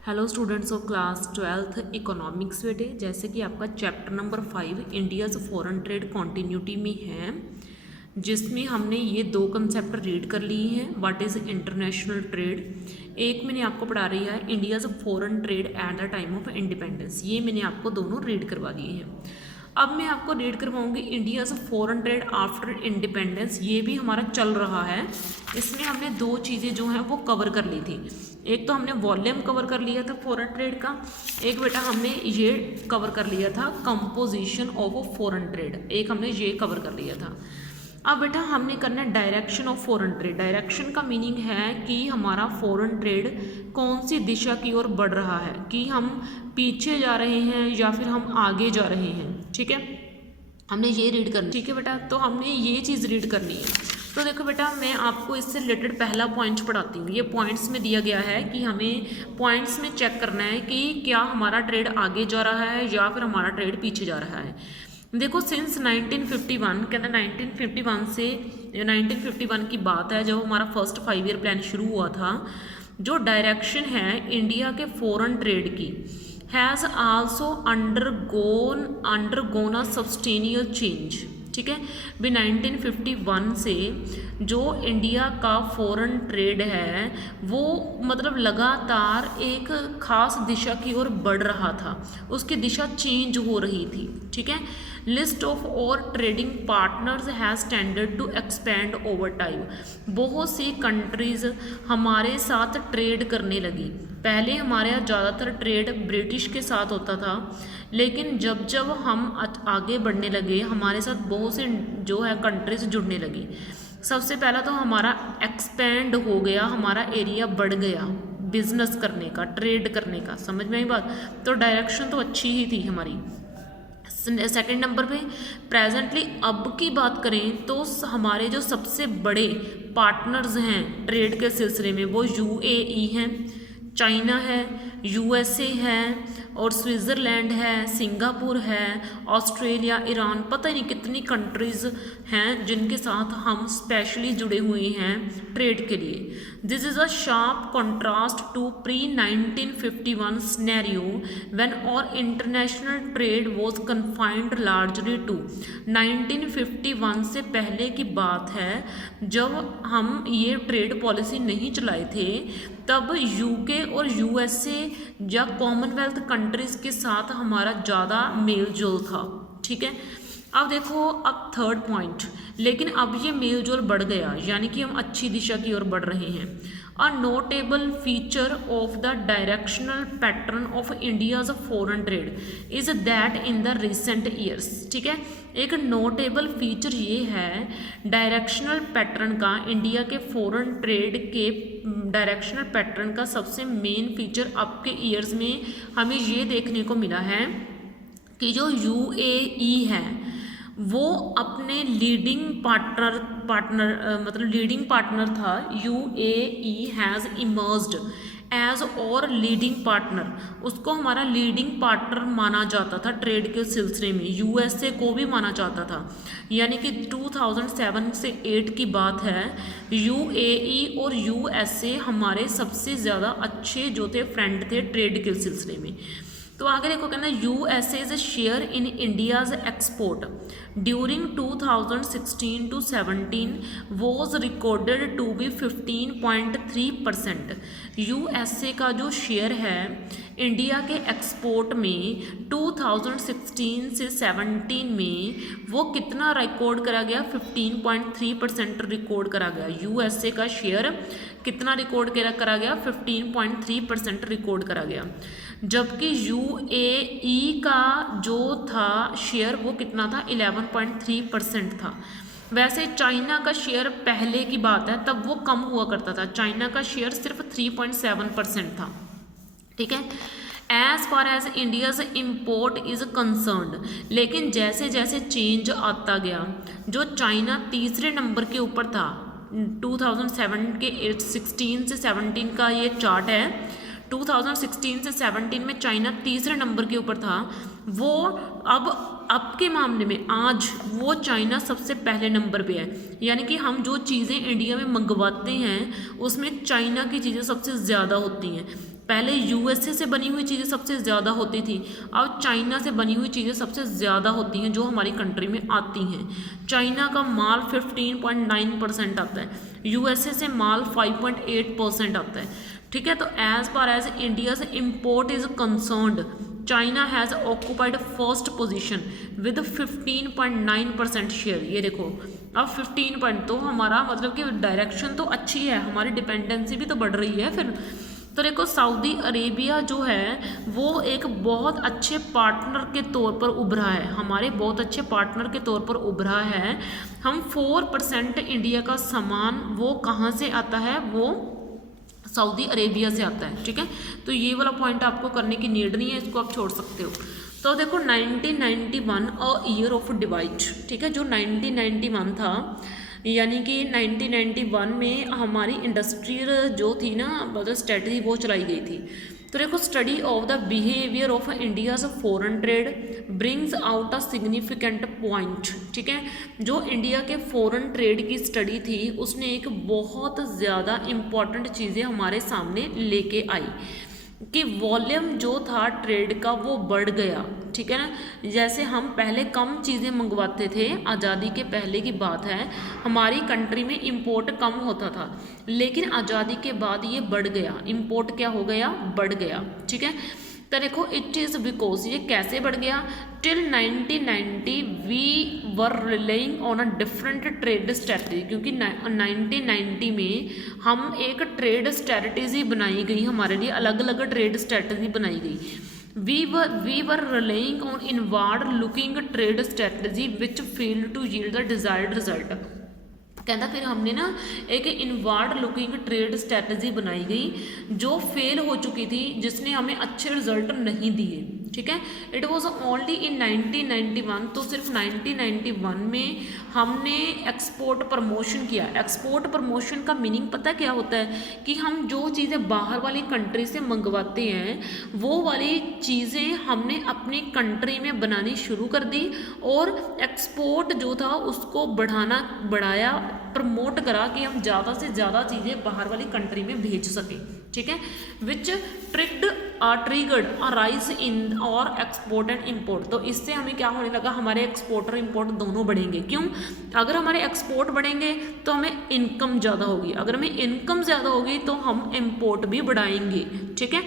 Hello students of class 12th economics बेटे, जैसे कि आपका chapter number 5 India's foreign trade continuity में है, जिसमें हमने ये दो कंसेप्ट रीड कर लिए हैं। व्हाट इज़ इंटरनेशनल ट्रेड, एक मैंने आपको पढ़ा रही है India's foreign trade at the time of independence. ये मैंने आपको दोनों रीड करवा दिए हैं। अब मैं आपको रीड करवाऊंगी India's foreign trade after independence. ये भी हमारा चल रहा है। इसमें हमने दो चीज़ें जो हैं वो कवर कर ली थी। एक तो हमने वॉल्यूम कवर कर लिया था फॉरेन ट्रेड का, एक बेटा हमने ये कवर कर लिया था कंपोजिशन ऑफ फॉरेन ट्रेड, एक हमने ये कवर कर लिया था। अब बेटा हमने करना है direction of foreign trade. Direction का मीनिंग है कि हमारा फॉरेन ट्रेड कौन सी दिशा की ओर बढ़ रहा है, कि हम पीछे जा रहे हैं या फिर हम आगे जा रहे हैं। ठीक है, हमने ये रीड करना। ठीक है बेटा, तो हमने ये चीज़ रीड करनी है। तो देखो बेटा, मैं आपको इससे रिलेटेड पहला पॉइंट पढ़ाती हूँ। ये पॉइंट्स में दिया गया है कि हमें पॉइंट्स में चेक करना है कि क्या हमारा ट्रेड आगे जा रहा है या फिर हमारा ट्रेड पीछे जा रहा है। देखो सिंस 1951, कहते हैं 1951 से 1951 की बात है जब हमारा फर्स्ट 5 ईयर प्लान शुरू हुआ था। जो डायरेक्शन है इंडिया के फॉरेन ट्रेड की has also undergone a substantial change. ठीक है भी 1951 से जो इंडिया का फॉरेन ट्रेड है वो मतलब लगातार एक खास दिशा की ओर बढ़ रहा था, उसकी दिशा चेंज हो रही थी। ठीक है, list of our trading partners has tended to expand over time. बहुत सी कंट्रीज हमारे साथ ट्रेड करने लगी। पहले हमारे यहाँ ज़्यादातर ट्रेड ब्रिटिश के साथ होता था, लेकिन जब जब हम आगे बढ़ने लगे हमारे साथ बहुत से जो है कंट्रीज जुड़ने लगी। सबसे पहला तो हमारा एक्सपेंड हो गया, हमारा एरिया बढ़ गया बिजनेस करने का, ट्रेड करने का। समझ में आई बात? तो डायरेक्शन तो अच्छी ही थी हमारी। सेकंड नंबर पे प्रेजेंटली अब की बात करें तो हमारे जो सबसे बड़े पार्टनर्स हैं ट्रेड के सिलसिले में वो यूएई हैं, चाइना है, यूएसए है और स्विट्ज़रलैंड है, सिंगापुर है, ऑस्ट्रेलिया, ईरान, पता ही नहीं कितनी कंट्रीज़ हैं जिनके साथ हम स्पेशली जुड़े हुए हैं ट्रेड के लिए। This is a sharp contrast to pre 1951 scenario when our international trade was confined largely to. 1951 से पहले की बात है जब हम ये ट्रेड पॉलिसी नहीं चलाए थे, तब यूके और यूएसए या कॉमनवेल्थ कंट्रीज के साथ हमारा ज़्यादा मेल जोल था। ठीक है, अब देखो अब थर्ड पॉइंट, लेकिन अब ये मेल जोल बढ़ गया, यानी कि हम अच्छी दिशा की ओर बढ़ रहे हैं। अ notable feature of the directional pattern of India's foreign trade is that in the recent years. ठीक है, एक नोटेबल फीचर ये है डायरेक्शनल पैटर्न का, इंडिया के फॉरेन ट्रेड के डायरेक्शनल पैटर्न का सबसे मेन फीचर अब के ईयर्स में हमें ये देखने को मिला है कि जो यूएई है वो अपने लीडिंग पार्टनर था। यूएई हैज़ इमर्ज्ड एज और लीडिंग पार्टनर, उसको हमारा लीडिंग पार्टनर माना जाता था ट्रेड के सिलसिले में। यूएसए को भी माना जाता था, यानी कि 2007 से 8 की बात है। यूएई और यूएसए हमारे सबसे ज़्यादा अच्छे जो थे फ्रेंड थे ट्रेड के सिलसिले में। तो आगे देखो कहना USA is share in India's export during 2016 to 17 was recorded to be 15.3%। USA का जो शेयर है इंडिया के एक्सपोर्ट में 2016 से 17 में वो कितना रिकॉर्ड करा गया? 15.3% रिकॉर्ड करा गया। यूएसए का शेयर कितना रिकॉर्ड करा गया? 15.3% रिकॉर्ड करा गया। जबकि यूएई का जो था शेयर वो कितना था? 11.3% था। वैसे चाइना का शेयर पहले की बात है तब वो कम हुआ करता था, चाइना का शेयर सिर्फ 3.7% था। ठीक है, as far as India's import is concerned, लेकिन जैसे जैसे चेंज आता गया, जो चाइना तीसरे नंबर के ऊपर था 2007 के 16 से 17 का ये चार्ट है, 2016 से 17 में चाइना तीसरे नंबर के ऊपर था। वो अब के मामले में आज वो चाइना सबसे पहले नंबर पे है, यानी कि हम जो चीज़ें इंडिया में मंगवाते हैं उसमें चाइना की चीज़ें सबसे ज़्यादा होती हैं। पहले यूएसए से बनी हुई चीज़ें सबसे ज़्यादा होती थी, अब चाइना से बनी हुई चीज़ें सबसे ज़्यादा होती हैं जो हमारी कंट्री में आती हैं। चाइना का माल 15.9% आता है, यूएसए से माल 5.8% आता है। ठीक है, तो as far as India's import is concerned, China has occupied first position with 15.9% share. ये देखो अब 15 तो हमारा मतलब कि डायरेक्शन तो अच्छी है, हमारी डिपेंडेंसी भी तो बढ़ रही है फिर। तो देखो सऊदी अरेबिया जो है वो एक बहुत अच्छे पार्टनर के तौर पर उभरा है, हमारे बहुत अच्छे पार्टनर के तौर पर उभरा है। हम 4% इंडिया का सामान वो कहाँ से आता है, वो सऊदी अरेबिया से आता है। ठीक है, तो ये वाला पॉइंट आपको करने की नीड नहीं है, इसको आप छोड़ सकते हो। तो देखो 1991 अ ईयर ऑफ डिवाइड। ठीक है, जो 1991 था यानी कि 1991 में हमारी इंडस्ट्रियल जो थी ना मतलब स्ट्रेटजी वो चलाई गई थी। तो देखो study of the behaviour of India's foreign trade brings out a significant point. ठीक है, जो इंडिया के फॉरेन ट्रेड की स्टडी थी उसने एक बहुत ज़्यादा इम्पॉर्टेंट चीज़ें हमारे सामने लेके आई कि वॉल्यूम जो था ट्रेड का वो बढ़ गया। ठीक है ना, जैसे हम पहले कम चीज़ें मंगवाते थे, आज़ादी के पहले की बात है, हमारी कंट्री में इंपोर्ट कम होता था, लेकिन आज़ादी के बाद ये बढ़ गया, इंपोर्ट क्या हो गया, बढ़ गया। ठीक है, तो देखो इट इज़ बिकॉज ये कैसे बढ़ गया, till 1990 we were relying on a different trade strategy, क्योंकि 1990 में हम एक ट्रेड स्ट्रेटजी बनाई गई, हमारे लिए अलग अलग ट्रेड स्ट्रेटजी बनाई गई। we were relying on inward looking trade strategy which failed to yield the desired result। कहता फिर हमने ना एक इनवर्ड लुकिंग ट्रेड स्ट्रेटजी बनाई गई जो फेल हो चुकी थी, जिसने हमें अच्छे रिजल्ट नहीं दिए। ठीक है, इट वॉज ओनली इन 1991, तो सिर्फ 1991 में हमने एक्सपोर्ट प्रमोशन किया। एक्सपोर्ट प्रमोशन का मीनिंग पता क्या होता है कि हम जो चीज़ें बाहर वाली कंट्री से मंगवाते हैं वो वाली चीज़ें हमने अपनी कंट्री में बनानी शुरू कर दी और एक्सपोर्ट जो था उसको बढ़ाया, प्रमोट करा कि हम ज़्यादा से ज़्यादा चीज़ें बाहर वाली कंट्री में भेज सकें। ठीक है, विच ट्रिगर्ड अ राइज इन और एक्सपोर्ट एंड इम्पोर्ट। तो इससे हमें क्या होने लगा, हमारे एक्सपोर्ट और इम्पोर्ट दोनों बढ़ेंगे। क्यों, अगर हमारे एक्सपोर्ट बढ़ेंगे तो हमें इनकम ज़्यादा होगी, अगर हमें इनकम ज़्यादा होगी तो हम इम्पोर्ट भी बढ़ाएंगे। ठीक है,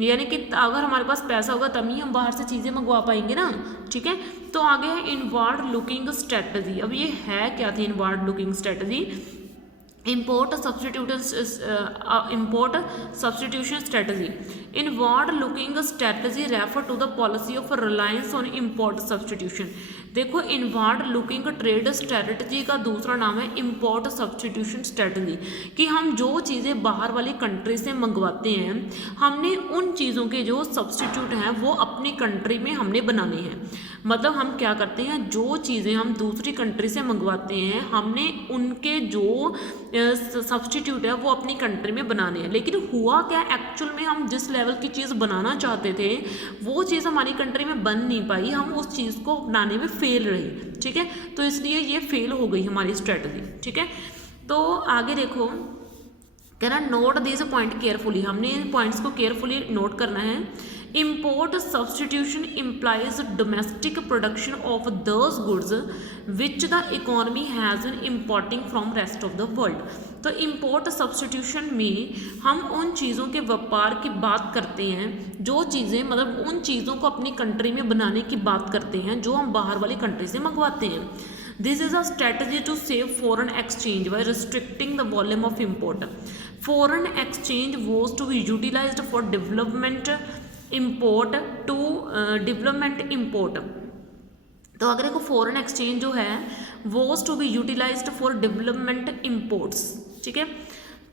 यानी कि अगर हमारे पास पैसा होगा तभी हम बाहर से चीज़ें मंगवा पाएंगे ना। ठीक है, तो आगे है इनवर्ड लुकिंग स्ट्रेटजी। अब ये है क्या थी inward looking strategy, import substitution strategy। inward looking strategy refer to the policy of reliance on import substitution। देखो इनवर्ड लुकिंग ट्रेड स्ट्रेटजी का दूसरा नाम है इम्पोर्ट सब्सटीट्यूशन स्ट्रेटजी, कि हम जो चीज़ें बाहर वाली कंट्री से मंगवाते हैं हमने उन चीज़ों के जो सब्सटीट्यूट हैं वो अपनी कंट्री में हमने बनाने हैं। मतलब हम क्या करते हैं, जो चीज़ें हम दूसरी कंट्री से मंगवाते हैं हमने उनके जो सब्सटीट्यूट है वो अपनी कंट्री में बनाने हैं। लेकिन हुआ क्या, एक्चुअल में हम जिस लेवल की चीज़ बनाना चाहते थे वो चीज़ हमारी कंट्री में बन नहीं पाई, हम उस चीज़ को बनाने में फेल रहे। ठीक है, तो इसलिए ये फेल हो गई हमारी स्ट्रेटजी। ठीक है, तो आगे देखो कह रहा नोट दिस पॉइंट केयरफुली, हमने इन पॉइंट्स को केयरफुली नोट करना है। Import substitution implies domestic production of those goods which the economy has been importing from rest of the world। तो import substitution में हम उन चीज़ों के व्यापार की बात करते हैं, जो चीज़ें मतलब उन चीज़ों को अपनी कंट्री में बनाने की बात करते हैं जो हम बाहर वाली कंट्री से मंगवाते हैं। This is a strategy to save foreign exchange by restricting the volume of import। Foreign exchange was to be utilized for development import to development import. तो अगर देखो फॉरेन एक्सचेंज जो है was to be utilised for development imports. ठीक है,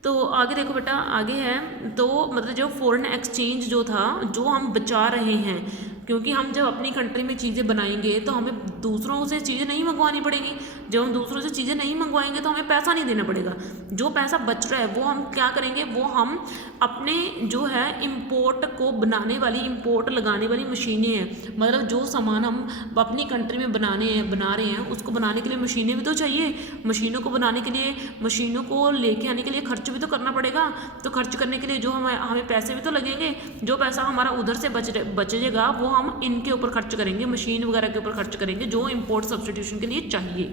तो आगे देखो बेटा, आगे है तो मतलब जो फॉरेन एक्सचेंज जो था जो हम बचा रहे हैं, क्योंकि हम जब अपनी कंट्री में चीज़ें बनाएंगे तो हमें दूसरों से चीज़ें नहीं मंगवानी पड़ेंगी। जब हम दूसरों से चीज़ें नहीं मंगवाएंगे तो हमें पैसा नहीं देना पड़ेगा, जो पैसा बच रहा है वो हम क्या करेंगे, वो हम अपने जो है इम्पोर्ट को बनाने वाली, इम्पोर्ट लगाने वाली मशीनें हैं, मतलब जो सामान हम अपनी कंट्री में बना रहे हैं उसको बनाने के लिए मशीनें भी तो चाहिए, मशीनों को बनाने के लिए, मशीनों को लेके आने के लिए खर्च भी तो करना पड़ेगा, तो खर्च करने के लिए जो हमें पैसे भी तो लगेंगे, जो पैसा हमारा उधर से बचेगा वो हम इनके ऊपर खर्च करेंगे, मशीन वगैरह के ऊपर खर्च करेंगे जो इम्पोर्ट सब्सटीट्यूशन के लिए चाहिए।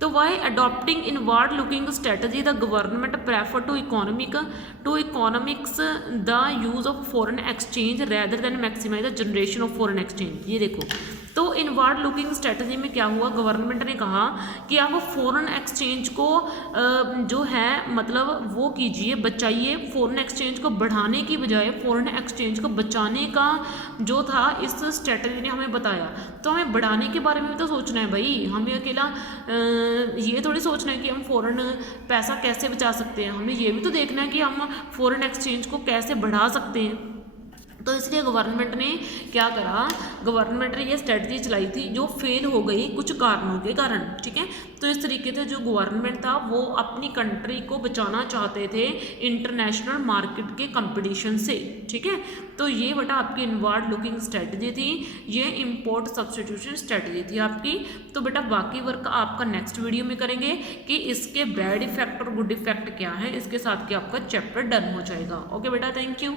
तो by adopting inward looking strategy the government prefer to economics the use of foreign exchange rather than maximise the generation of foreign exchange. ये देखो, तो इनवर्ड लुकिंग स्ट्रेटजी में क्या हुआ, गवर्नमेंट ने कहा कि आप फॉरेन एक्सचेंज को जो है मतलब वो कीजिए, बचाइए, फॉरेन एक्सचेंज को बढ़ाने की बजाय फॉरेन एक्सचेंज को बचाने का जो था इस स्ट्रेटजी ने हमें बताया। तो हमें बढ़ाने के बारे में भी तो सोचना है भाई, हमें अकेला ये थोड़ी सोचना है कि हम फ़ॉरेन पैसा कैसे बचा सकते हैं, हमें ये भी तो देखना है कि हम फ़ॉरेन एक्सचेंज को कैसे बढ़ा सकते हैं। तो इसलिए गवर्नमेंट ने क्या करा, गवर्नमेंट ने ये स्ट्रेटजी चलाई थी जो फेल हो गई कुछ कारणों के कारण, ठीक है। तो इस तरीके से जो गवर्नमेंट था वो अपनी कंट्री को बचाना चाहते थे इंटरनेशनल मार्केट के कंपटीशन से, ठीक है। तो ये बेटा आपकी इनवर्ड लुकिंग स्ट्रेटजी थी, ये इम्पोर्ट सब्सटीट्यूशन स्ट्रेटजी थी आपकी। तो बेटा बाकी वर्क आपका नेक्स्ट वीडियो में करेंगे कि इसके बैड इफेक्ट और गुड इफेक्ट क्या है, इसके साथ कि आपका चैप्टर डन हो जाएगा। ओके बेटा, थैंक यू।